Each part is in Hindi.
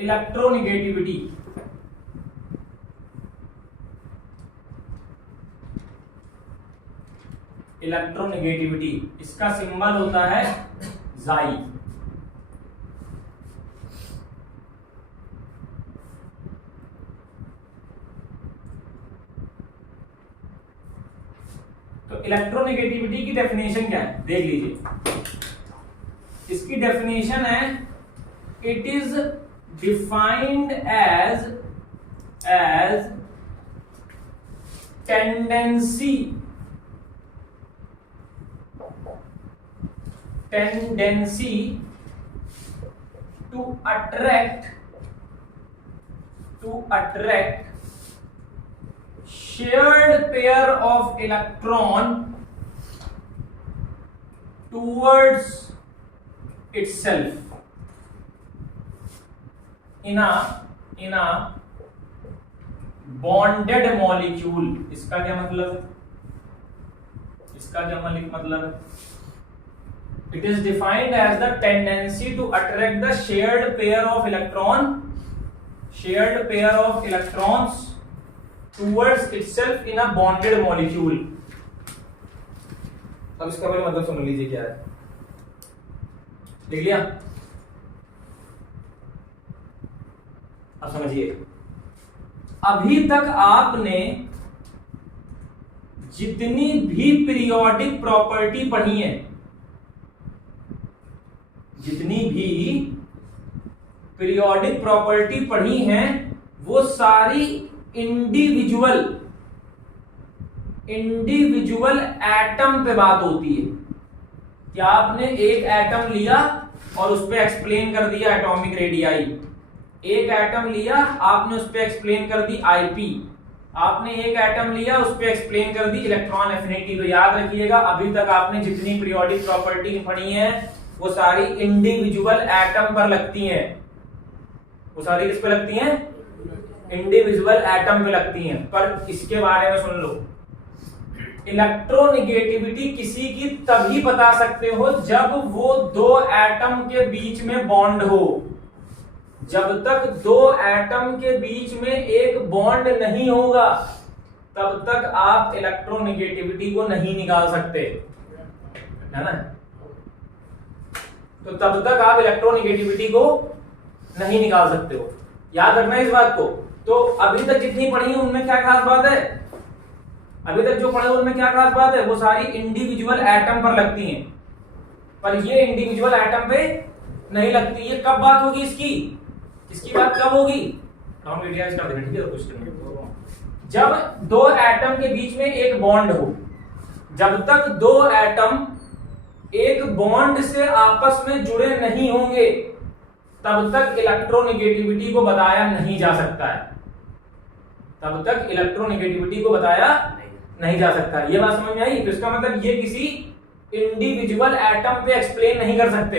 इलेक्ट्रोनेगेटिविटी, इलेक्ट्रोनेगेटिविटी इसका सिंबल होता है जाई। तो इलेक्ट्रोनेगेटिविटी की डेफिनेशन क्या है देख लीजिए। इसकी डेफिनेशन है it is defined as tendency to attract shared pair of electron towards itself in a bonded molecule। इसका क्या मतलब है? It is defined as the tendency to attract the shared pair of electrons towards itself in a bonded molecule। अब इसका पहले मतलब समझ लीजिए क्या है, देख लिया? अब समझिए, अभी तक आपने जितनी भी पीरियोडिक प्रॉपर्टी पढ़ी है, वो सारी इंडिविजुअल एटम पे बात होती है। क्या आपने एक एटम लिया और उस पे एक्सप्लेन कर दिया एटॉमिक रेडियाई, एक एटम लिया आपने उस पे एक्सप्लेन कर दी आईपी, आपने एक एटम लिया उस पे एक्सप्लेन कर दी इलेक्ट्रॉन एफिनिटी। तो याद रखिएगा, अभी तक आपने जितनी पीरियोडिक प्रॉपर्टी पढ़ी है वो सारी इंडिविजुअल एटम पर लगती हैं। वो सारी किस पे लगती हैं? इंडिविजुअल एटम पे लगती हैं। पर इसके बारे में सुन लो, इलेक्ट्रोनेगेटिविटी किसी की तभी बता सकते हो जब वो दो एटम के बीच में बॉन्ड हो। जब तक दो एटम के बीच में एक बॉन्ड नहीं होगा तब तक आप इलेक्ट्रोनेगेटिविटी को नहीं निकाल सकते, है ना? तो तब तक आप इलेक्ट्रोनेगेटिविटी को नहीं निकाल सकते हो, याद रखना इस बात को। तो अभी तक जितनी पढ़ी है उनमें क्या खास बात है? अभी तक जो पढ़े उनमें क्या खास बात है? वो सारी इंडिविजुअल एटम पर लगती हैं, पर ये इंडिविजुअल एटम पे नहीं लगती। ये कब बात होगी इसकी बात कब होगी? जब दो एटम के बीच में एक बॉन्ड हो। जब तक दो एटम एक बॉन्ड से आपस में जुड़े नहीं होंगे तब तक इलेक्ट्रोनेगेटिविटी को बताया नहीं जा सकता है। तब तक इलेक्ट्रोनेगेटिविटी को बताया नहीं जा सकता। ये बात समझ में आई? तो इसका मतलब ये किसी इंडिविजुअल एटम पे एक्सप्लेन नहीं कर सकते।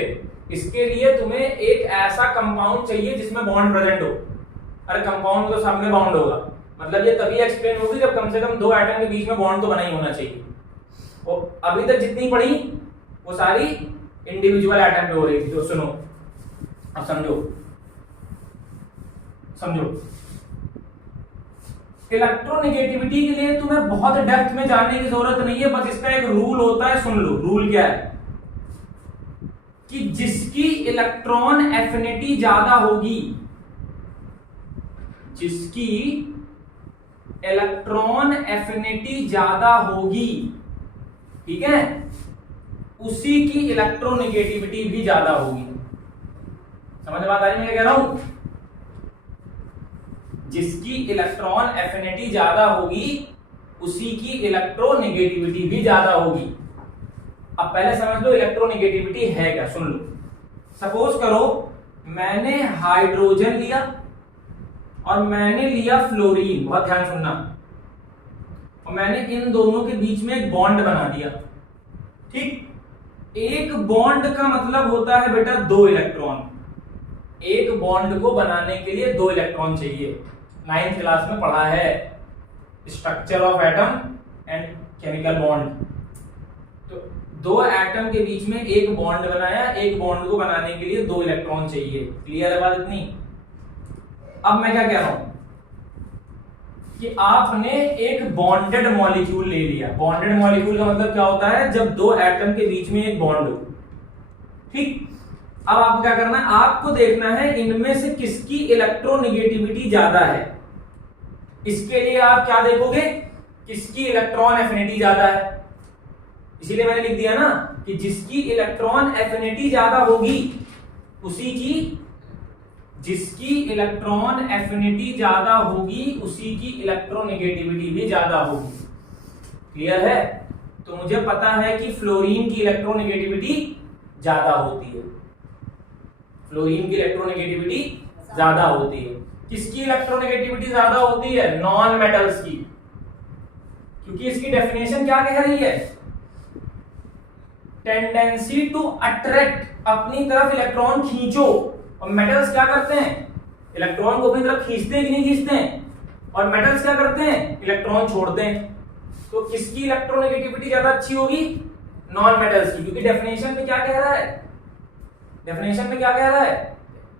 इसके लिए तुम्हें एक ऐसा कंपाउंड चाहिए जिसमें बॉन्ड प्रेजेंट हो। अरे कंपाउंड तो सब में बॉन्ड होगा, मतलब ये तभी एक्सप्लेन होगी जब कम से कम दो एटम के बीच में बॉन्ड तो बना ही होना चाहिए। और अभी तक जितनी पढ़ी वो सारी इंडिविजुअल एटम पे हो रही थी। तो सुनो, अब समझो इलेक्ट्रोनेगेटिविटी के लिए तुम्हें बहुत डेप्थ में जानने की जरूरत नहीं है, बस इसका एक रूल होता है। सुन लो रूल क्या है, कि जिसकी इलेक्ट्रॉन एफिनिटी ज्यादा होगी, जिसकी इलेक्ट्रॉन एफिनिटी ज्यादा होगी, ठीक है, उसी की इलेक्ट्रोनेगेटिविटी भी ज्यादा होगी। समझ में बात आ रही है मैं क्या कह रहा हूं? जिसकी इलेक्ट्रॉन एफिनिटी ज्यादा होगी उसी की इलेक्ट्रोनेगेटिविटी भी ज्यादा होगी। अब पहले समझ लो इलेक्ट्रोनेगेटिविटी है क्या। सुन लो, सपोज करो मैंने हाइड्रोजन लिया और मैंने लिया फ्लोरीन, बहुत ध्यान सुनना, और मैंने इन दोनों के बीच में एक बॉन्ड बना दिया। ठीक, एक बॉन्ड का मतलब होता है बेटा दो इलेक्ट्रॉन। एक बॉन्ड को बनाने के लिए दो इलेक्ट्रॉन चाहिए। 9th क्लास में पढ़ा है structure of atom and chemical bond. तो दो एटम के बीच में एक बॉन्ड बनाया, एक बॉन्ड को बनाने के लिए दो इलेक्ट्रॉन चाहिए। क्लियर है बात इतनी? अब मैं क्या कह रहा हूं कि आपने एक बॉन्डेड मॉलिक्यूल ले लिया। बॉन्डेड मॉलिक्यूल का मतलब क्या होता है, जब दो एटम के बीच में एक बॉन्ड हो। ठीक, अब आपको क्या करना है, आपको देखना है इनमें से किसकी इलेक्ट्रोनेगेटिविटी ज्यादा है। इसके लिए आप क्या देखोगे, किसकी इलेक्ट्रॉन एफिनिटी ज्यादा है। इसीलिए मैंने लिख दिया ना कि जिसकी इलेक्ट्रॉन एफिनिटी ज्यादा होगी उसी की, जिसकी इलेक्ट्रॉन एफिनिटी ज्यादा होगी उसी की इलेक्ट्रोनेगेटिविटी भी ज्यादा होगी। क्लियर है? तो मुझे पता है कि फ्लोरीन की इलेक्ट्रोनेगेटिविटी ज्यादा होती है, फ्लोरीन की इलेक्ट्रोनेगेटिविटी ज्यादा होती है। किसकी इलेक्ट्रोनेगेटिविटी ज्यादा होती है, नॉन मेटल्स की, क्योंकि इसकी डेफिनेशन क्या कह रही है, टेंडेंसी टू अट्रैक्ट, अपनी तरफ इलेक्ट्रॉन खींचो। और मेटल्स क्या करते हैं, इलेक्ट्रॉन को अपनी तरफ खींचते हैं कि नहीं खींचते हैं, और मेटल्स क्या करते हैं, इलेक्ट्रॉन छोड़ते हैं। तो किसकी इलेक्ट्रोनेगेटिविटी ज्यादा अच्छी होगी, नॉन मेटल्स की, क्योंकि डेफिनेशन में क्या कह रहा है, डेफिनेशन में क्या कह रहा है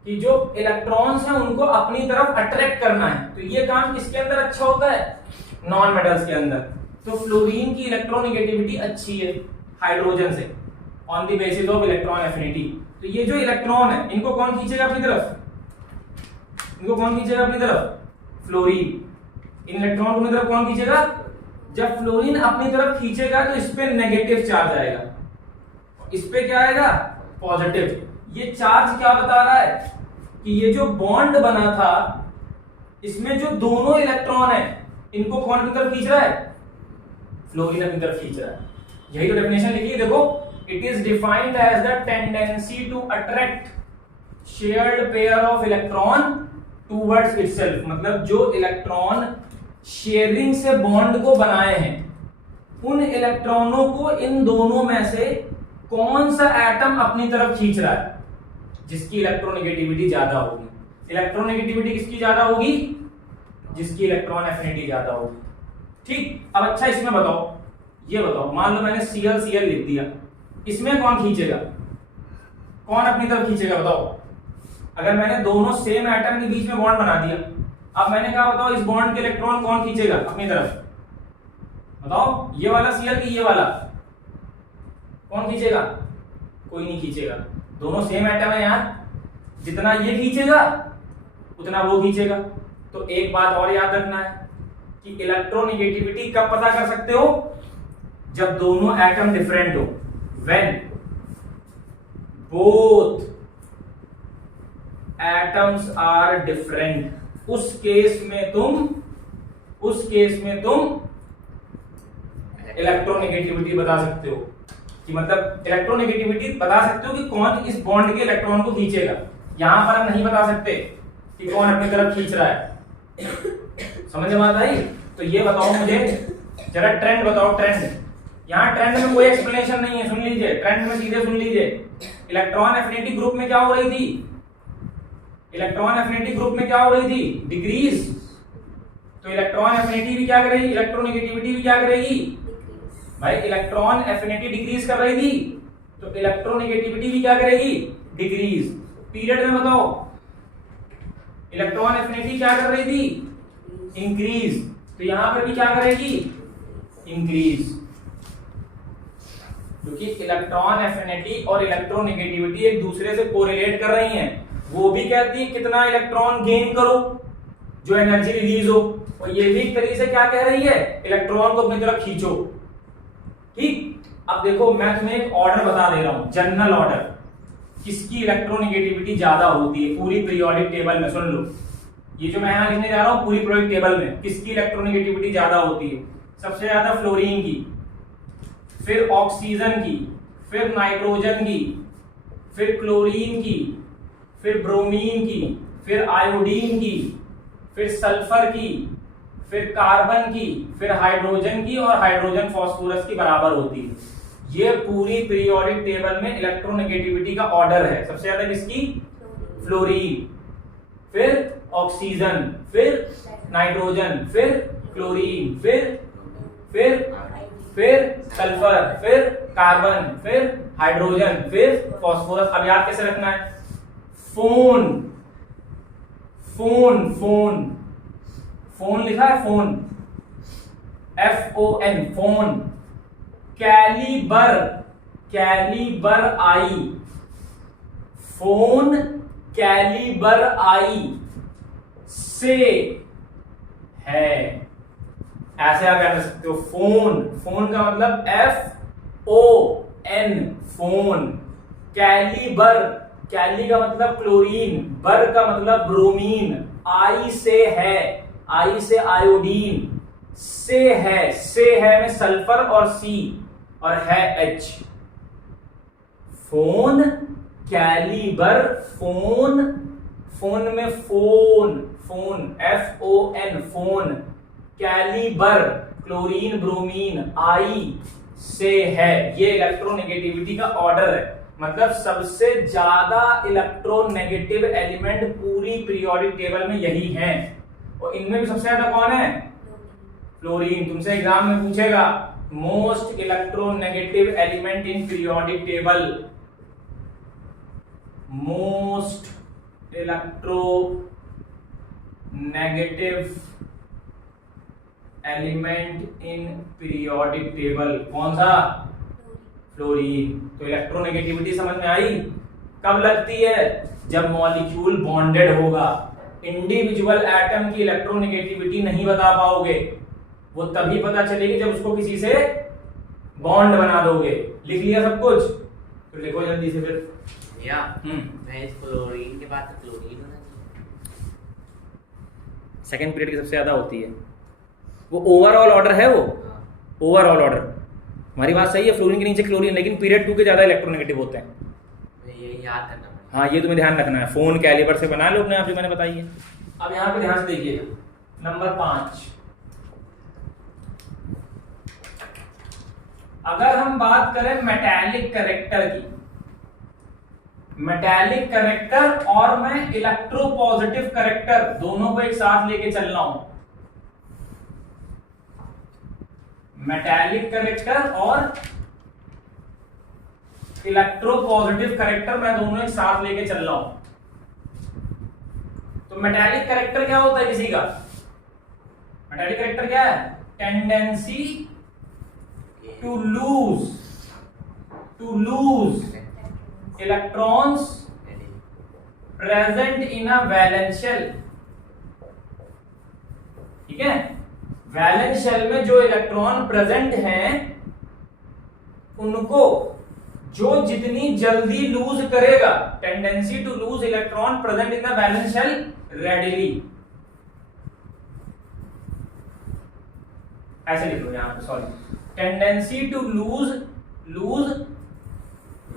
कि जो इलेक्ट्रॉन्स हैं उनको अपनी तरफ अट्रैक्ट करना है। तो ये काम किसके अंदर अच्छा होता है, नॉन मेटल्स के अंदर। तो फ्लोरीन की इलेक्ट्रोनेगेटिविटी अच्छी है हाइड्रोजन से on the basis of electron affinity. तो ये जो इलेक्ट्रॉन है इनको कौन खींचेगा अपनी तरफ, इनको कौन खींचेगा अपनी तरफ, फ्लोरीन। इन इलेक्ट्रॉन को अपनी तरफ कौन खींचेगा, जब फ्लोरीन अपनी तरफ खींचेगा तो इस पे नेगेटिव चार्ज आएगा, इस पे क्या आएगा, पॉजिटिव। ये चार्ज क्या बता रहा है कि ये जो बॉन्ड बना था इसमें जो दोनों इलेक्ट्रॉन है इनको कौन अपनी तरफ खींच रहा है, फ्लोरीन अपनी तरफ खींच रहा है। यही तो डेफिनेशन लिखी है, देखो, it is defined as the tendency to attract shared pair of electron towards itself. मतलब जो इलेक्ट्रॉन शेयरिंग से बॉन्ड को बनाए हैं उन इलेक्ट्रॉनों को इन दोनों में से कौन सा एटम अपनी तरफ खींच रहा है, जिसकी इलेक्ट्रोनेगेटिविटी ज्यादा होगी। इलेक्ट्रोनेगेटिविटी किसकी ज्यादा होगी, जिसकी इलेक्ट्रॉन एफिनिटी ज्यादा होगी। ठीक, अब अच्छा इसमें बताओ, ये बताओ, मान लो मैंने Cl लिख दिया, इसमें कौन खींचेगा, कौन अपनी तरफ खींचेगा बताओ। अगर मैंने दोनों सेम एटम के बीच में बॉन्ड बना दिया, अब मैंने कहा बताओ इस बॉन्ड के इलेक्ट्रॉन कौन खींचेगा अपनी तरफ, बताओ, ये वाला Cl की ये वाला, कौन खींचेगा, कोई नहीं खींचेगा। दोनों सेम एटम है यार, जितना ये खींचेगा उतना वो खींचेगा। तो एक बात और याद रखना है कि इलेक्ट्रोनेगेटिविटी कब पता कर सकते हो, जब दोनों एटम डिफरेंट हो, when both atoms are different. उस केस में तुम इलेक्ट्रोनेगेटिविटी बता सकते हो, कि मतलब इलेक्ट्रोनेगेटिविटी बता सकते हो कि कौन इस बॉन्ड के इलेक्ट्रॉन को खींचेगा। यहां पर हम नहीं बता सकते कि कौन अपनी तरफ खींच रहा है। समझ में आता है? तो ये बताओ मुझे जरा ट्रेंड बताओ, ट्रेंड। यहाँ ट्रेंड में कोई एक्सप्लेनेशन नहीं है, सुन लीजिए, ट्रेंड में सीधे सुन लीजिए। इलेक्ट्रॉन एफिनिटी ग्रुप में क्या हो रही थी, इलेक्ट्रॉन एफिनिटी ग्रुप में क्या हो रही थी, डिक्रीज। तो इलेक्ट्रॉन एफिनिटी भी क्या करेगी, इलेक्ट्रोनेगेटिविटी भी क्या करेगी भाई, इलेक्ट्रॉन एफिनिटी डिक्रीज कर रही थी तो इलेक्ट्रोनेगेटिविटी भी क्या करेगी, डिक्रीज। पीरियड में बताओ इलेक्ट्रॉन एफिनिटी क्या कर रही थी, इंक्रीज, तो यहां पर भी क्या करेगी, इंक्रीज। क्योंकि इलेक्ट्रॉन एफिनिटी और इलेक्ट्रोनेगेटिविटी एक दूसरे से कोरिलेट कर रही हैं। वो भी कहती है कितना इलेक्ट्रॉन गेन करो जो एनर्जी रिलीज हो, और ये भी एक तरीके से क्या कह रही है, इलेक्ट्रॉन को अपनी तरफ खींचो। ठीक, अब देखो मैं तुम्हें एक ऑर्डर बता दे रहा हूं, जनरल ऑर्डर, किसकी इलेक्ट्रोनेगेटिविटी ज्यादा होती है पूरी पीरियोडिक टेबल में। सुन लो, ये जो मैं यहां लिखने जा रहा हूं पूरी पीरियोडिक टेबल में किसकी इलेक्ट्रोनेगेटिविटी ज्यादा होती है। सबसे ज्यादा फ्लोरीन की, फिर ऑक्सीजन की, फिर नाइट्रोजन की, फिर क्लोरीन की, फिर ब्रोमीन की, फिर आयोडीन की, फिर सल्फर की, फिर कार्बन की, फिर हाइड्रोजन की, और हाइड्रोजन फास्फोरस की बराबर होती है। ये पूरी पीरियोडिक टेबल में इलेक्ट्रोनेगेटिविटी का ऑर्डर है। सबसे ज्यादा किसकी, फ्लोरीन, फिर ऑक्सीजन, फिर नाइट्रोजन, फिर क्लोरीन, फिर सल्फर, फिर कार्बन, फिर हाइड्रोजन, फिर फास्फोरस। अब याद कैसे रखना है, फोन फोन, फोन, फोन लिखा है phone, FON, phone. Calibre, calibre I, phone calibre I से है, ऐसे आप याद रख सकते हो। फोन, फोन का मतलब FON, फोन। कैलिबर, कैली का मतलब क्लोरीन, बर का मतलब ब्रोमीन, आई से है, आई से आयोडीन, से है में सल्फर और C और है H। Phone calibre, phone, phone में phone, phone FON, phone. Calibre chlorine bromine, I से है। ये इलेक्ट्रोनेगेटिविटी का ऑर्डर है, मतलब सबसे ज्यादा इलेक्ट्रोनेगेटिव एलिमेंट पूरी पीरियोडिक टेबल में यही हैं। और इनमें भी सबसे ज्यादा कौन है? फ्लोरीन। तुमसे एग्जाम में पूछेगा most electronegative element in periodic table, most electro negative element in periodic table, कौन सा? फ्लोरीन। तो इलेक्ट्रोनेगेटिविटी समझ में आई? कब लगती है? जब मॉलिक्यूल बॉन्डेड होगा। इंडिविजुअल एटम की इलेक्ट्रोनेगेटिविटी नहीं बता पाओगे, वो तभी पता चलेगी जब उसको किसी से बॉन्ड बना दोगे। लिख लिया सब कुछ? तो लिखो जल्दी से फिर। या मैं इस क्लोरीन के बाद क्लोरीन होना चाहिए। सेकंड पीरियड की सबसे ज्यादा होती है वो। ओवरऑल ऑर्डर है वो, ओवरऑल ऑर्डर। हमारी बात सही है, फ्लोरीन के नीचे क्लोरीन, लेकिन पीरियड 2 के ज्यादा इलेक्ट्रोनेगेटिव होते हैं। ये याद करना पड़ेगा। हाँ, ये तुम्हें ध्यान रखना है। फोन कैलिबर से बना लो अपने आप, जो मैंने बताई है। अब यहाँ पे ध्यान से देखिएगा, नंबर 5। अगर हम बात करें मेटालिक कैरेक्टर की, मेटालिक कैरेक्टर और मैं इलेक्ट्रोपॉजिटिव कैरेक्टर दोनों को एक साथ लेके चल रहा हूं। मेटालिक कैरेक्टर और इलेक्ट्रोपॉजिटिव कैरेक्टर मैं दोनों एक साथ लेके चल रहा हूं। तो मेटालिक कैरेक्टर क्या होता है किसी का? मेटालिक कैरेक्टर क्या है? Tendency to lose electrons present in a valence shell. ठीक है, वैलेंस शेल में जो इलेक्ट्रॉन प्रेजेंट हैं उनको जो जितनी जल्दी लूज करेगा, tendency to lose electron present in the valence shell readily, ऐसे लिख लो यहां पे, sorry, tendency to lose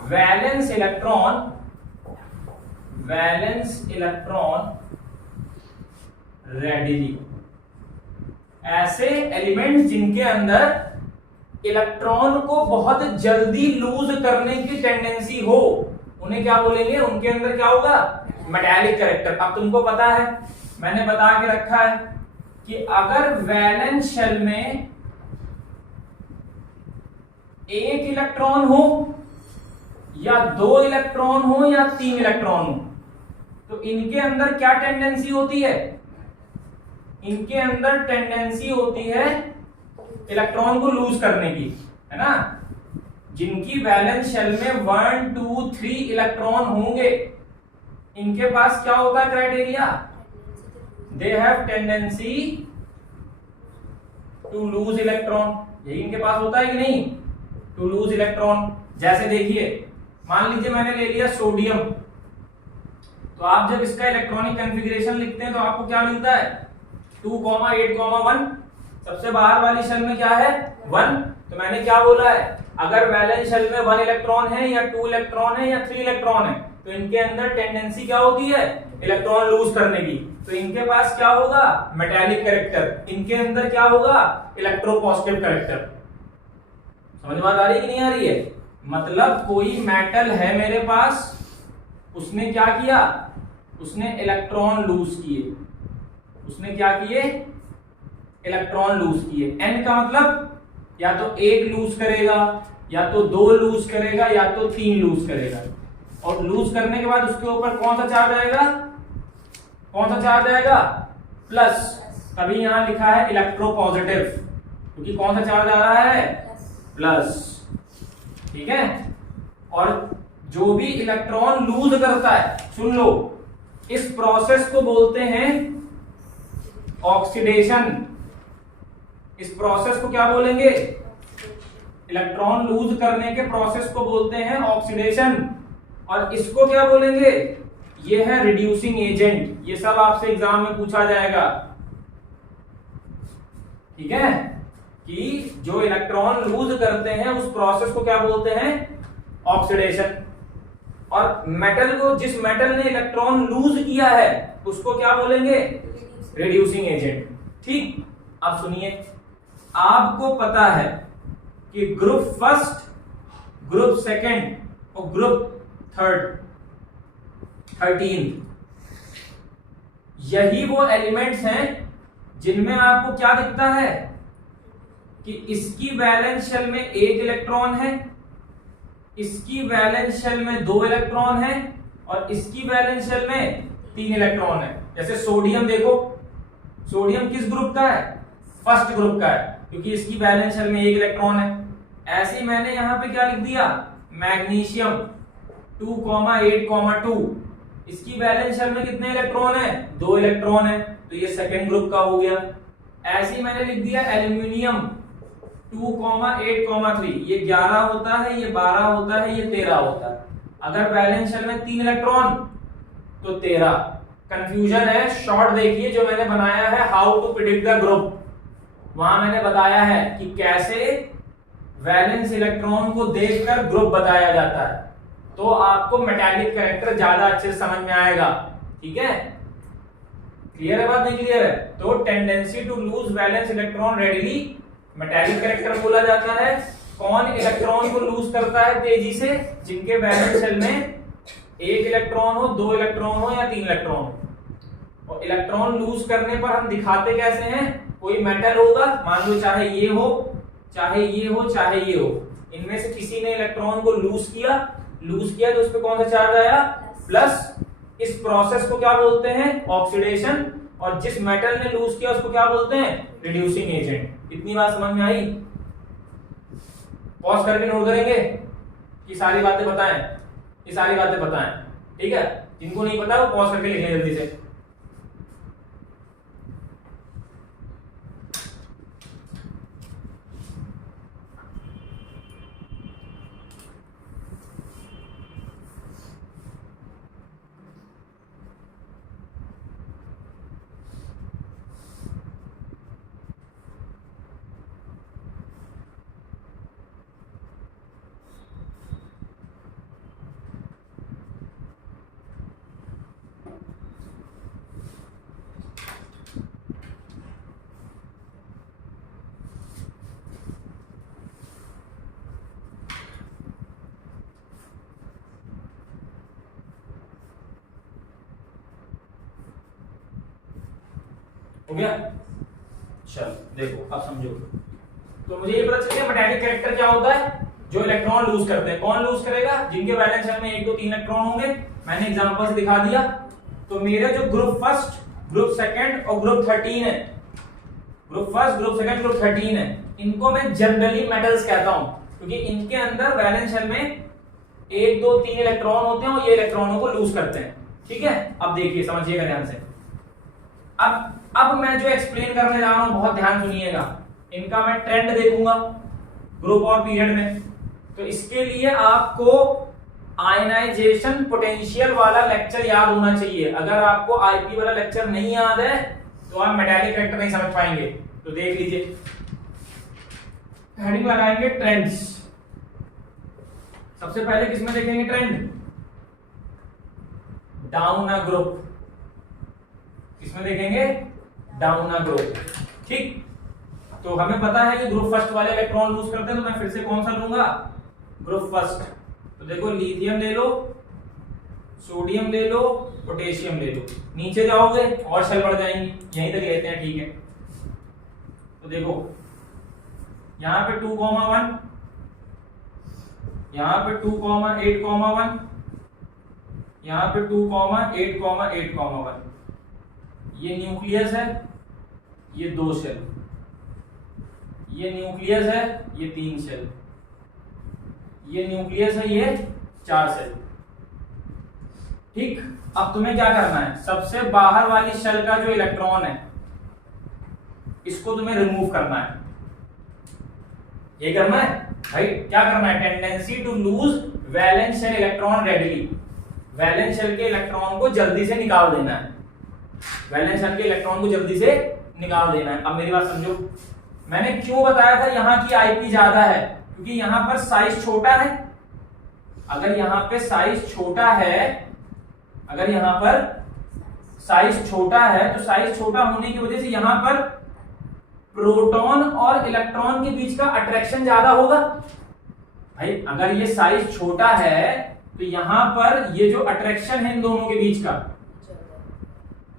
valence electron readily. ऐसे एलिमेंट्स जिनके अंदर इलेक्ट्रॉन को बहुत जल्दी लूज करने की टेंडेंसी हो, उन्हें क्या बोलेंगे? उनके अंदर क्या होगा? Metallic character. अब तुमको पता है, मैंने बता के रखा है कि अगर वैलेंस शेल में एक इलेक्ट्रॉन हो या 2 इलेक्ट्रॉन हो या 3 इलेक्ट्रॉन हो, तो इनके अंदर क्या टेंडेंसी होती है? इनके अंदर टेंडेंसी होती है इलेक्ट्रॉन को लूज करने की, है ना। जिनकी वैलेंस शेल में 1 2 3 इलेक्ट्रॉन होंगे, इनके पास क्या होता है criteria? They have tendency to lose electron. यही इनके पास होता है कि नहीं? To lose electron. जैसे देखिए, मान लीजिए मैंने ले लिया सोडियम, तो आप जब इसका इलेक्ट्रॉनिक कॉन्फ़िगरेशन लिखते हैं तो आपको क्या मिलता है? 2, 8, 1। सबसे बाहर वाली शेल में क्या है? 1। तो मैंने क्या बोला है? अगर वैलेंस शेल में 1 इलेक्ट्रॉन है या 2 इलेक्ट्रॉन है या 3 इलेक्ट्रॉन है, तो इनके अंदर टेंडेंसी क्या होती है? इलेक्ट्रॉन लूज करने की। तो इनके पास क्या होगा? Metallic character. इनके अंदर क्या होगा? Electropositive character. समझ में आ रही है कि नहीं आ रही है? मतलब कोई मेटल है मेरे पास, उसने क्या किया? उसने इलेक्ट्रॉन लूज किए। उसने क्या किए? इलेक्ट्रॉन लूज किए। n का मतलब या तो 1 लूज करेगा, या तो 2 लूज करेगा, या तो 3 लूज करेगा। और लूज करने के बाद उसके ऊपर कौन सा चार्ज आएगा? कौन सा चार्ज आएगा? प्लस। तभी यहां लिखा है इलेक्ट्रोपॉजिटिव, क्योंकि कौन सा चार्ज आ रहा है? प्लस। ठीक है। और जो भी इलेक्ट्रॉन लूज करता है, सुन लो, इस प्रोसेस को बोलते हैं ऑक्सीडेशन। इस प्रोसेस को क्या बोलेंगे? इलेक्ट्रॉन लूज करने के प्रोसेस को बोलते हैं ऑक्सीडेशन। और इसको क्या बोलेंगे? ये है रिड्यूसिंग एजेंट। ये सब आपसे एग्जाम में पूछा जाएगा। ठीक है, कि जो इलेक्ट्रॉन लूज करते हैं उस प्रोसेस को क्या बोलते हैं? ऑक्सीडेशन। और मेटल को, जिस मेटल ने इलेक्ट्रॉन लूज किया है, उसको क्या बोलेंगे? Reducing agent. ठीक। अब सुनिए, आपको पता है कि ग्रुप फर्स्ट, ग्रुप सेकंड और ग्रुप थर्ड 13, यही वो एलिमेंट्स हैं जिनमें आपको क्या दिखता है कि इसकी वैलेंस शेल में एक इलेक्ट्रॉन है, इसकी वैलेंस शेल में 2 इलेक्ट्रॉन है और इसकी वैलेंस शेल में 3 इलेक्ट्रॉन है। जैसे सोडियम देखो, सोडियम किस ग्रुप का है? फर्स्ट ग्रुप का है, क्योंकि इसकी वैलेंस शेल में एक इलेक्ट्रॉन है। ऐसे ही मैंने यहां पे क्या लिख दिया? मैग्नीशियम 2,8,2, इसकी वैलेंस शेल में कितने इलेक्ट्रॉन है? 2 इलेक्ट्रॉन है, तो ये सेकेंड ग्रुप का हो गया। ऐसे ही मैंने लिख दिया एल्यूमिनियम 2,8,3, ये 11 होता है, ये 12 होता है, ये 13 होता है। अगर वैलेंस शेल में 3 इलेक्ट्रॉन तो 13। कंफ्यूजन है, शॉर्ट देखिए जो मैंने बनाया है, how to predict the group. वहां मैंने बताया है कि कैसे वैलेंस इलेक्ट्रॉन को देखकर ग्रुप बताया जाता है, तो आपको मेटालिक कैरेक्टर ज्यादा अच्छे से समझ में आएगा। ठीक है, क्लियर है बात? नहीं क्लियर है? तो tendency to lose valence electron readily metallic character बोला जाता है। कौन इलेक्ट्रॉन को लूज करता है तेजी से? जिनके वैलेंस शेल में 1 इलेक्ट्रॉन हो, 2 इलेक्ट्रॉन हो या 3 इलेक्ट्रॉन हो। और इलेक्ट्रॉन लूज करने पर हम दिखाते कैसे हैं? कोई मेटल होगा, मान लो चाहे ये हो, चाहे ये हो, चाहे ये हो, इनमें से किसी ने इलेक्ट्रॉन को लूज किया तो उस पर कौन सा चार्ज आया? प्लस। इस प्रोसेस को क्या बोलते हैं? ऑक्सीडेशन। और जिस मेटल ने लूज किया उसको क्या बोलते हैं? Reducing agent. इतनी बात समझ में आई? पॉज करके नोट करेंगे कि सारी बातें बताएं, ये सारी बातें बताएं। ठीक है, जिनको नहीं पता वो पॉज करके लिख लें जल्दी से। हो गया? चल देखो, अब समझो। तो मुझे ये पता चल गया मेटालिक कैरेक्टर क्या होता है? जो इलेक्ट्रॉन लूज करते हैं। कौन लूज करेगा? जिनके वैलेंस शेल में 1, 2, 3 इलेक्ट्रॉन होंगे। मैंने एग्जांपल से दिखा दिया। तो मेरे जो ग्रुप फर्स्ट, ग्रुप सेकंड और ग्रुप 13 है, group first, group second, group 13 है, इनको मैं जनरली मेटल्स कहता हूं, क्योंकि इनके अंदर वैलेंस शेल में 1, 2, 3 इलेक्ट्रॉन होते हैं और ये इलेक्ट्रॉनों को लूज करते हैं। ठीक है, अब देखिए, समझिएगा ध्यान से। अब मैं जो एक्सप्लेन करने जा रहा हूं बहुत ध्यान सुनिएगा। इनका मैं ट्रेंड देखूंगा ग्रुप और पीरियड में। तो इसके लिए आपको आयनाइजेशन पोटेंशियल वाला लेक्चर याद होना चाहिए। अगर आपको आईपी वाला लेक्चर नहीं याद है तो आप मेटालिक कैरेक्टर नहीं समझ पाएंगे। तो देख लीजिए, हेडिंग लगाएंगे ट्रेंड्स। सबसे पहले किसमें देखेंगे ट्रेंड? Down a group. किसमें देखेंगे? Down a group. ठीक, तो हमें पता है कि ग्रुप फर्स्ट वाले इलेक्ट्रॉन लूज करते हैं, तो मैं फिर से कौन सा लूंगा? Group first. तो देखो, लिथियम ले लो, सोडियम ले लो, पोटेशियम ले लो। नीचे जाओगे और शेल बढ़ जाएंगी, यहीं तक लेते हैं। ठीक है, तो देखो यहां पे 2,1, यहां पे 2,8,1, यहां पे 2,8,8,1। ये न्यूक्लियस है, ये 2 शेल, ये न्यूक्लियस है, ये 3 शेल, ये न्यूक्लियस है, ये 4 शेल। ठीक, अब तुम्हें क्या करना है, सबसे बाहर वाली शेल का जो इलेक्ट्रॉन है इसको तुम्हें रिमूव करना है। ये करना है भाई, क्या करना है, tendency to lose valence shell electron readily, valence shell के इलेक्ट्रॉन को जल्दी से निकाल देना है, वैलेंस शेल के इलेक्ट्रॉन को जल्दी से निकाल देना है। अब मेरी बात समझो, मैंने क्यों बताया था यहां की आईपी ज्यादा है, क्योंकि यहां पर साइज छोटा है। अगर यहां पे साइज छोटा है, अगर यहां पर साइज छोटा है तो साइज छोटा होने की वजह से यहां पर प्रोटॉन और इलेक्ट्रॉन के बीच का अट्रैक्शन ज्यादा होगा। भाई अगर ये साइज छोटा है तो यहां पर ये जो अट्रैक्शन है इन दोनों के बीच का,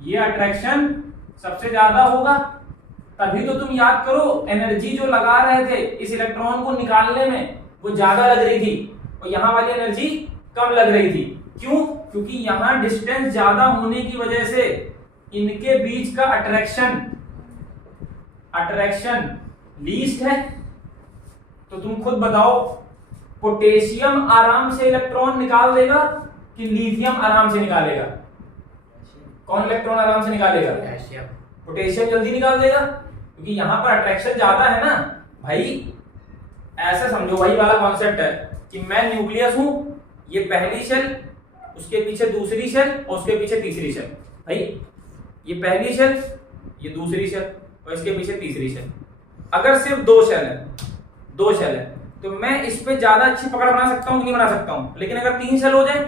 ये अट्रैक्शन सबसे ज्यादा होगा। तभी तो तुम याद करो, एनर्जी जो लगा रहे थे इस इलेक्ट्रॉन को निकालने में वो ज्यादा लग रही थी और यहां वाली एनर्जी कम लग रही थी। क्यों? क्योंकि यहां डिस्टेंस ज्यादा होने की वजह से इनके बीच का अट्रैक्शन लीस्ट है। तो तुम खुद बताओ, पोटेशियम आराम से इलेक्ट्रॉन निकाल देगा कि लिथियम आराम से निकालेगा? कौन इलेक्ट्रॉन आराम से निकालेगा? पोटेशियम जल्दी निकाल देगा, क्योंकि यहां पर अट्रैक्शन ज्यादा है ना। भाई ऐसा समझो, वही वाला कॉन्सेप्ट है कि मैं न्यूक्लियस हूं, ये पहली शेल, उसके पीछे दूसरी शेल और उसके पीछे तीसरी शेल। भाई ये पहली शेल, ये दूसरी शेल और इसके पीछे तीसरी शेल। अगर सिर्फ 2 शेल है तो मैं इस पे ज्यादा अच्छी पकड़ बना सकता हूं कि नहीं बना सकता हूं। लेकिन अगर 3 शेल हो जाए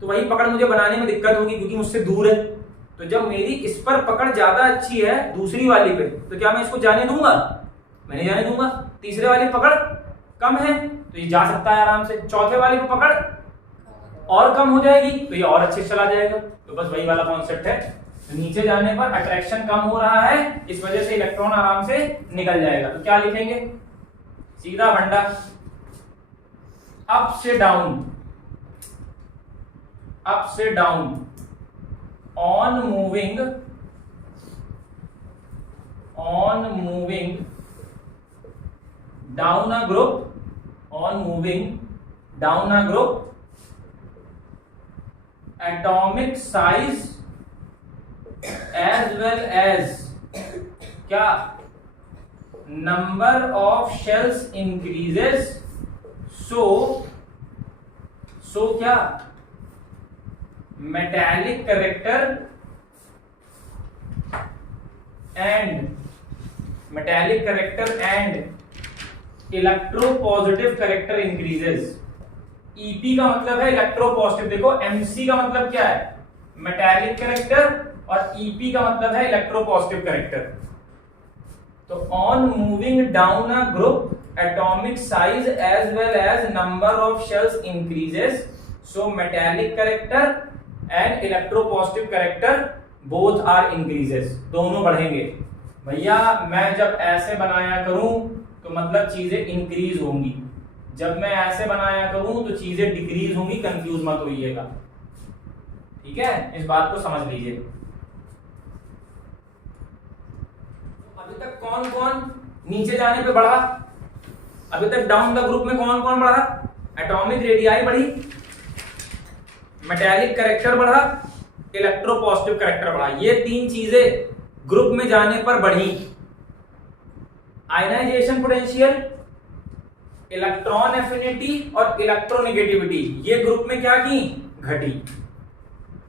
तो वही पकड़ मुझे बनाने में दिक्कत होगी, क्योंकि मुझसे दूर है। तो जब मेरी इस पर पकड़ ज्यादा अच्छी है दूसरी वाली पे, तो क्या मैं इसको जाने दूंगा? मैं नहीं जाने दूंगा। तीसरे वाली पकड़ कम है तो ये जा सकता है आराम से, चौथे वाली पे पकड़ और कम हो जाएगी तो ये और अच्छे से चला जाएगा। तो बस वही वाला कॉन्सेप्ट है, नीचे जाने पर अट्रैक्शन कम हो रहा है, इस वजह से इलेक्ट्रॉन आराम से निकल जाएगा। तो क्या लिखेंगे? सीधा फंडा, अप से डाउन, अप से down, on moving down a group, on moving down a group, atomic size as well as क्या, number of shells increases, so क्या, metallic character and electropositive character increases. EP का मतलब है इलेक्ट्रोपॉजिटिव। देखो एमसी का मतलब क्या है? मेटालिक कैरेक्टर, और ईपी का मतलब है इलेक्ट्रोपॉजिटिव कैरेक्टर। तो on moving down a group atomic size as well as number of shells increases, so metallic character and electropositive character both are increases, दोनों बढ़ेंगे। भैया मैं जब ऐसे बनाया करूं तो मतलब चीजें इंक्रीज होंगी, जब मैं ऐसे बनाया करूं तो चीजें डिक्रीज होंगी, कंफ्यूज मत होइएगा। ठीक है, इस बात को समझ लीजिए। अभी तक कौन कौन नीचे जाने पे बढ़ा? अभी तक डाउन द ग्रुप में कौन कौन बढ़ा? एटॉमिक रेडियाई बढ़ी, मेटालिक कैरेक्टर बढ़ा, इलेक्ट्रोपॉजिटिव कैरेक्टर बढ़ा। ये 3 चीजें ग्रुप में जाने पर बढ़ी। आयनाइजेशन पोटेंशियल, इलेक्ट्रॉन एफिनिटी और इलेक्ट्रोनेगेटिविटी, ये ग्रुप में क्या की? घटी।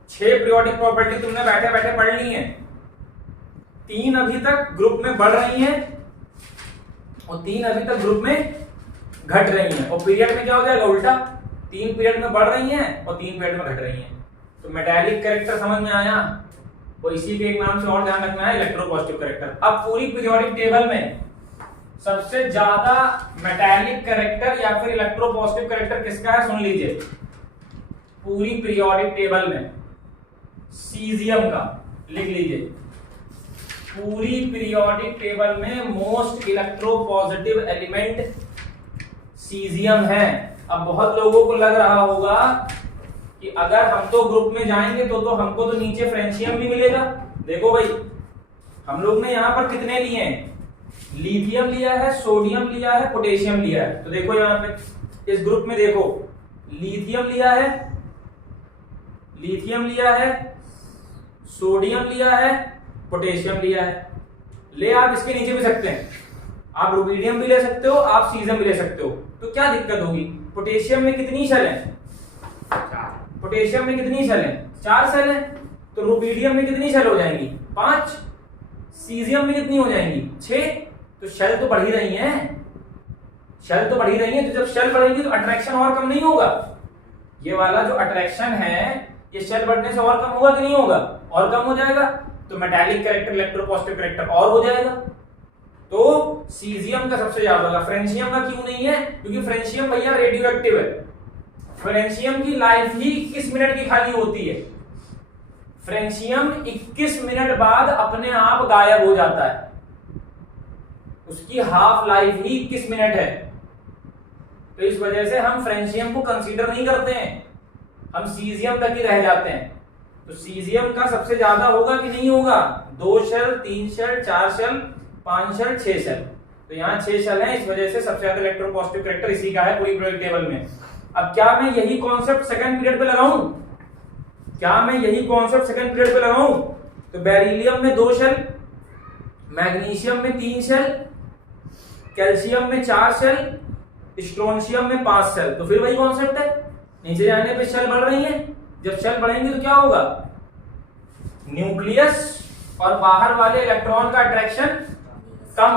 6 पीरियोडिक प्रॉपर्टी तुमने बैठे बैठे पढ़ ली है। 3 अभी तक ग्रुप में बढ़ रही हैं और 3 अभी तक ग्रुप में घट रही हैं। और पीरियड में क्या हो जाएगा? उल्टा, 3 पीरियड में बढ़ रही हैं और 3 पीरियड में घट रही हैं। तो मेटालिक कैरेक्टर समझ में आया, और इसी के एक नाम से और ध्यान रखना है, इलेक्ट्रोपॉजिटिव कैरेक्टर। अब पूरी पीरियोडिक टेबल में सबसे ज्यादा मेटालिक कैरेक्टर या फिर इलेक्ट्रोपॉजिटिव कैरेक्टर किसका है? सुन लीजिए, पूरी पीरियोडिक टेबल में सीजियम का, लिख लीजिए, पूरी पीरियोडिक टेबल में मोस्ट इलेक्ट्रोपॉजिटिव एलिमेंट सीजियम है। अब बहुत लोगों को लग रहा होगा कि अगर हम तो ग्रुप में जाएंगे तो हमको तो नीचे फ्रेंशियम भी मिलेगा, देखो भाई, हम लोग ने यहां पर कितने लिए हैं, लिथियम लिया है, सोडियम लिया है, पोटेशियम लिया है। तो देखो यहां पे इस ग्रुप में देखो, लिथियम लिया है, सोडियम लिया है, पोटेशियम लिया है। ले आप इसके नीचे भी सकते हैं, आप रुबिडियम भी ले सकते हो, आप सीजियम भी ले सकते हो। तो क्या दिक्कत होगी, पोटेशियम में कितनी शेल है, पोटेशियम में कितनी शेल है, 4 शेल है। तो रुबिडियम में कितनी शेल हो जाएंगी, 5। सीजियम में कितनी हो जाएंगी, 6। तो शेल तो बढ़ ही रही है, शेल तो बढ़ ही रही है। तो जब शेल बढ़ेगी तो अट्रैक्शन और कम नहीं होगा। ये वाला जो अट्रैक्शन है ये शेल बढ़ने से और कम होगा कि नहीं होगा, और कम हो जाएगा। तो मेटालिक कैरेक्टर, इलेक्ट्रोपॉजिटिव कैरेक्टर और हो जाएगा। तो सीजियम का सबसे ज्यादा होगा, फ्रेंशियम का क्यों नहीं है, क्योंकि फ्रेंशियम भैया रेडियो एक्टिव है। फ्रेंशियम की लाइफ ही 21 मिनट की खाली होती है। फ्रेंशियम 21 मिनट बाद अपने आप गायब हो जाता है, उसकी हाफ लाइफ ही 21 मिनट है। तो इस वजह से हम फ्रेंशियम को कंसीडर नहीं करते हैं, हम सीजियम तक ही रह जाते हैं। तो सीजियम का सबसे ज्यादा होगा कि नहीं होगा, 2 shell, 3 shell, 4 shell, 5 shell, 6 shell. तो यहाँ 6 शेल है, इस वजह से सबसे ज्यादा इलेक्ट्रोपॉजिटिव कैरेक्टर इसी का है पूरी पीरियोडिक टेबल में। अब क्या मैं यही कॉन्सेप्ट सेकंड पीरियड पे लगाऊं, क्या मैं यही कॉन्सेप्ट सेकंड पीरियड पे लगाऊं? तो बेरिलियम में 2 शेल, मैग्नीशियम में 3 शेल, कैल्शियम में 4 शेल, स्ट्रोंशियम में 5 शेल। तो फिर वही कॉन्सेप्ट है, नीचे जाने पे शेल बढ़ रही है। जब शेल बढ़ेंगे तो क्या होगा, न्यूक्लियस और बाहर वाले इलेक्ट्रॉन का अट्रैक्शन कम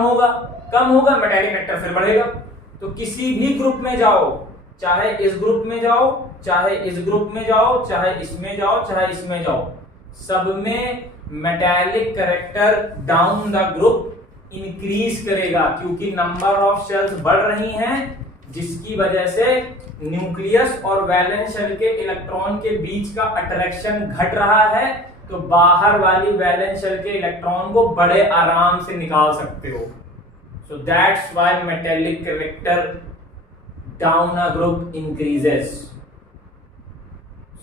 होगा, मेटालिक वेक्टर फिर बढ़ेगा। तो किसी भी ग्रुप में जाओ, चाहे इस ग्रुप में जाओ, चाहे इस ग्रुप में जाओ, चाहे इसमें जाओ, चाहे इसमें जाओ, सब में metallic character down the group increase करेगा, क्योंकि नंबर ऑफ शेल्स बढ़ रही हैं, जिसकी वजह से न्यूक्लियस और वैलेंस शेल के इलेक्ट्रॉन के बीच का अट्रैक्शन घट रहा है। तो बाहर वाली वैलेंस शेल के इलेक्ट्रॉन को बड़े आराम से निकाल सकते हो। So that's why metallic character down a group increases.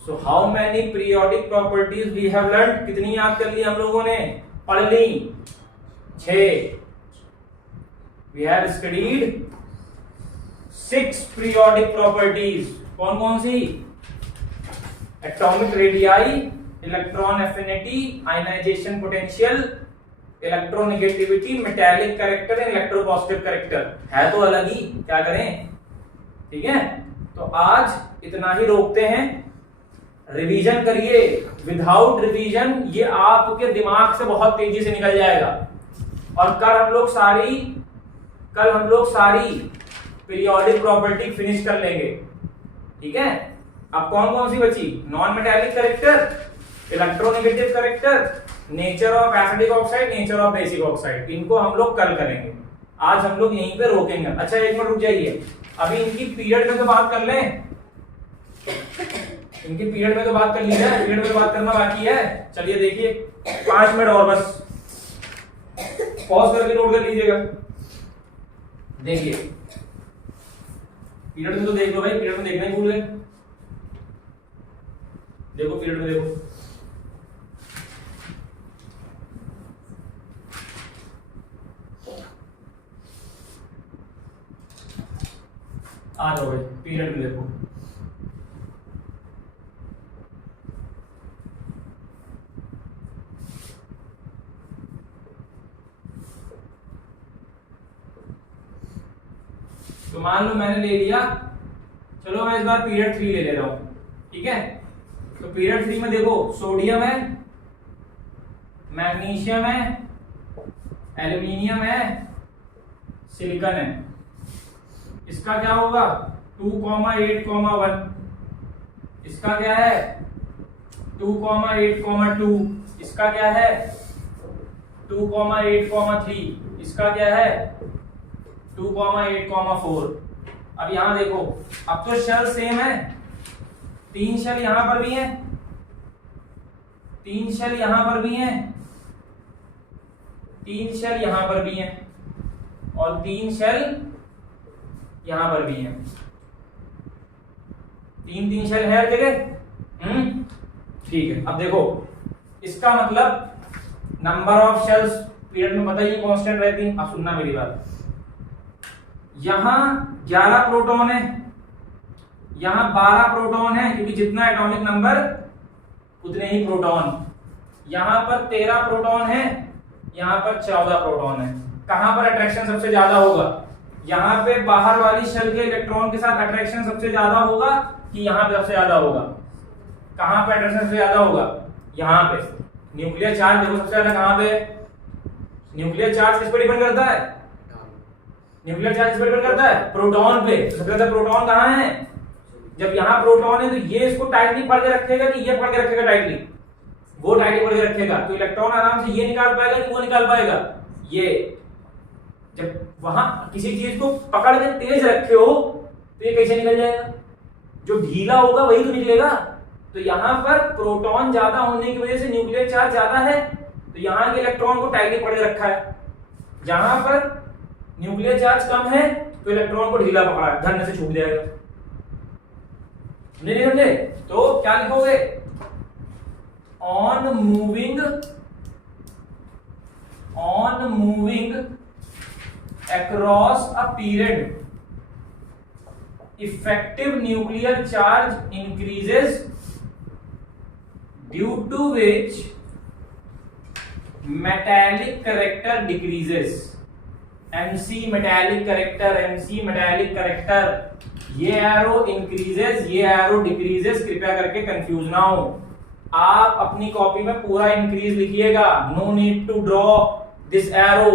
So how many periodic properties we have learn, कितनी याद कर ली हम लोगों ने, पढ़ ली 6। We have studied 6 periodic properties. कौन कौन सी, atomic radii, electron affinity, ionization potential, electronegativity, metallic character, electropositive character. है तो अलग ही, क्या करें, ठीक है। तो आज इतना ही रोकते हैं, रिवीजन करिए। विदाउट रिवीजन ये आपके दिमाग से बहुत तेजी से निकल जाएगा। और कल हम लोग सारी पीरियोडिक प्रॉपर्टी फिनिश कर लेंगे, ठीक है। अब कौन कौन सी बची, non metallic character, electronegative character, nature of acidic oxide, nature of basic oxide, इनको हम लोग कल करेंगे। आज हम लोग यहीं पे रोकेंगे। अच्छा 1 मिनट रुक जाइए, अभी इनकी पीरियड में तो बात कर लें, इनकी पीरियड में तो बात कर ली है, पीरियड में बात करना बाकी है। चलिए देखिए 5 मिनट और बस, पॉज करके नोट कर लीजिएगा। देखिए पीरियड में तो देख लो भाई, पीरियड में देखना ही भूल गए। देखो पीरियड में देखो, आ जाओ भाई पीरियड में देखो। तो मान लो मैंने ले लिया, चलो मैं इस बार पीरियड 3 ले रहा हूं, ठीक है। तो पीरियड 3 में देखो सोडियम है, मैग्नीशियम है, एल्यूमिनियम है, सिलिकॉन है। इसका क्या होगा 2,8,1। इसका क्या है 2,8,2। इसका क्या है 2,8,3। इसका क्या है 2,8,4। अब यहां देखो, अब तो शेल सेम है, 3 शेल यहां पर भी है, 3 शेल यहां पर भी है, 3 शेल यहां पर भी है, और 3 शेल यहां पर भी है। 3 शेल है हर जगह, ठीक है। अब देखो इसका मतलब नंबर ऑफ शेल्स पीरियड में पता ही कांस्टेंट रहती है। अब सुनना मेरी बात, यहां 11 प्रोटॉन है, यहां 12 प्रोटॉन है, क्योंकि जितना एटॉमिक नंबर उतने ही प्रोटॉन। यहां पर 13 प्रोटॉन है, यहां पर 14 प्रोटॉन है। कहां पर अट्रैक्शन सबसे ज्यादा होगा? यहां पे बाहर वाली शेल के इलेक्ट्रॉन के साथ अट्रैक्शन सबसे ज्यादा होगा कि यहां पे सबसे ज्यादा होगा? कहां पे अट्रैक्शन सबसे ज्यादा होगा? यहां पे। न्यूक्लियर चार्ज देखो सबसे ज्यादा कहां पे? न्यूक्लियर चार्ज किस पे डिपेंड करता है? न्यूक्लियर चार्ज किस पे डिपेंड करता है? प्रोटॉन पे। सबसे ज्यादा प्रोटॉन कहां है? जब यहाँ प्रोटॉन है तो ये इसको टाइटली पकड़ के रखेगा कि ये पकड़ के रखेगा टाइटली? वो टाइटली पकड़ के रखेगा। तो इलेक्ट्रॉन आराम से ये निकाल पाएगा कि वो निकाल पाएगा? ये। जब वहां किसी चीज को पकड़ के तेज रखे हो तो ये कैसे निकल जाएगा? जो ढीला होगा वही तो निकलेगा। तो यहाँ पर प्रोटॉन ज्यादा होने की वजह से न्यूक्लियर चार्ज ज्यादा है, तो यहाँ के इलेक्ट्रॉन को टाइटली पकड़ के रखा है। जहां पर न्यूक्लियर चार्ज कम है तो इलेक्ट्रॉन को ढीला पकड़ा है, धरने से छूट जाएगा। नहीं समझे? तो क्या लिखोगे? On moving across a period effective nuclear charge increases, due to which metallic character decreases. MC metallic character, ये एरो इंक्रीजेस, ये एरो डिक्रीजेस। कृपया करके कंफ्यूज ना हो। आप अपनी कॉपी में पूरा इंक्रीज लिखिएगा। No need to draw this arrow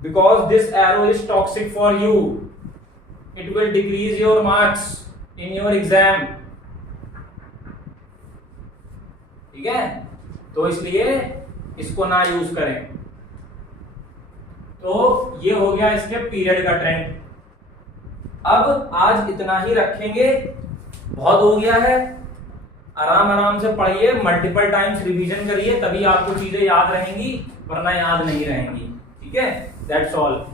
because this arrow is toxic for you. It will decrease your marks in your exam. ठीक है? तो इसलिए इसको ना यूज करें। तो ये हो गया इसके पीरियड का ट्रेंड। अब आज इतना ही रखेंगे, बहुत हो गया है। आराम आराम से पढ़िए, मल्टीपल टाइम्स रिवीजन करिए, तभी आपको चीजें याद रहेंगी, वरना याद नहीं रहेंगी। ठीक है? That's all.